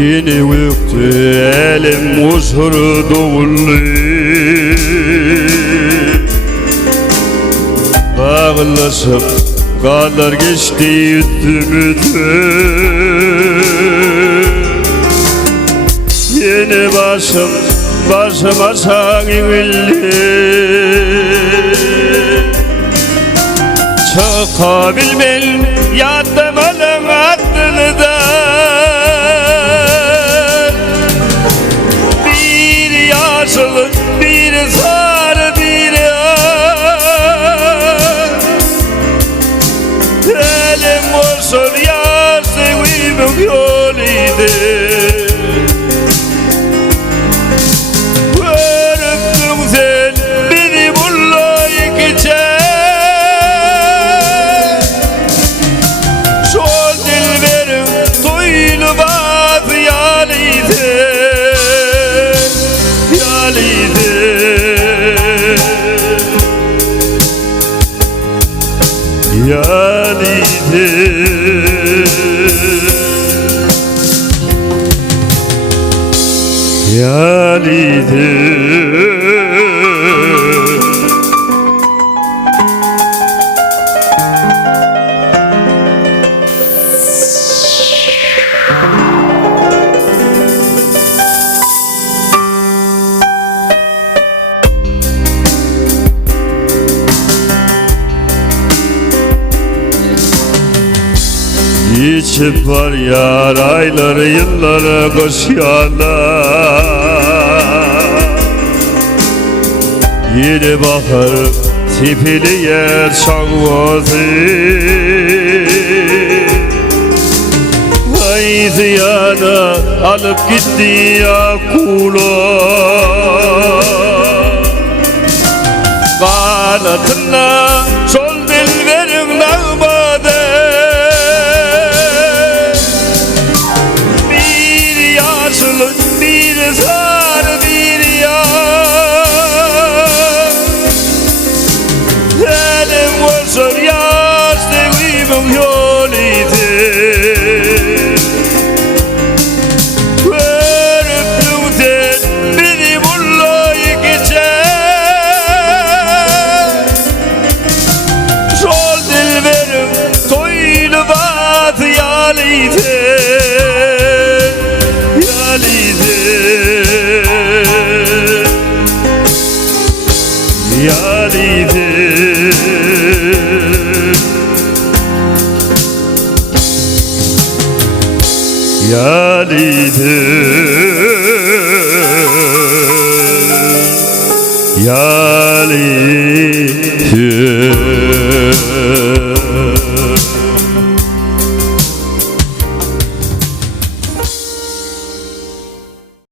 Yeni öktü elim uzhur doğullu Bağlasıp kadar geçti üstümüzü Yeni başıma sanıvilli Çıkabilmem yatmalın adını da Bir yaşıl, bir sarı, bir ak Elim olsun yaşlığımın yoluydu İçip var yar ayları yılları koşuyorlar Yeni bahar tipili yer şanvazı Ay ziyana alıp gitti ya kula Kanatına sol dilberin nağmadı Bir zar bir yar Elim olsun yaşlığımın yoluydu Görüp sen beni bullayı geçer Sol dilberim toylu bat yalıydı Yalıydı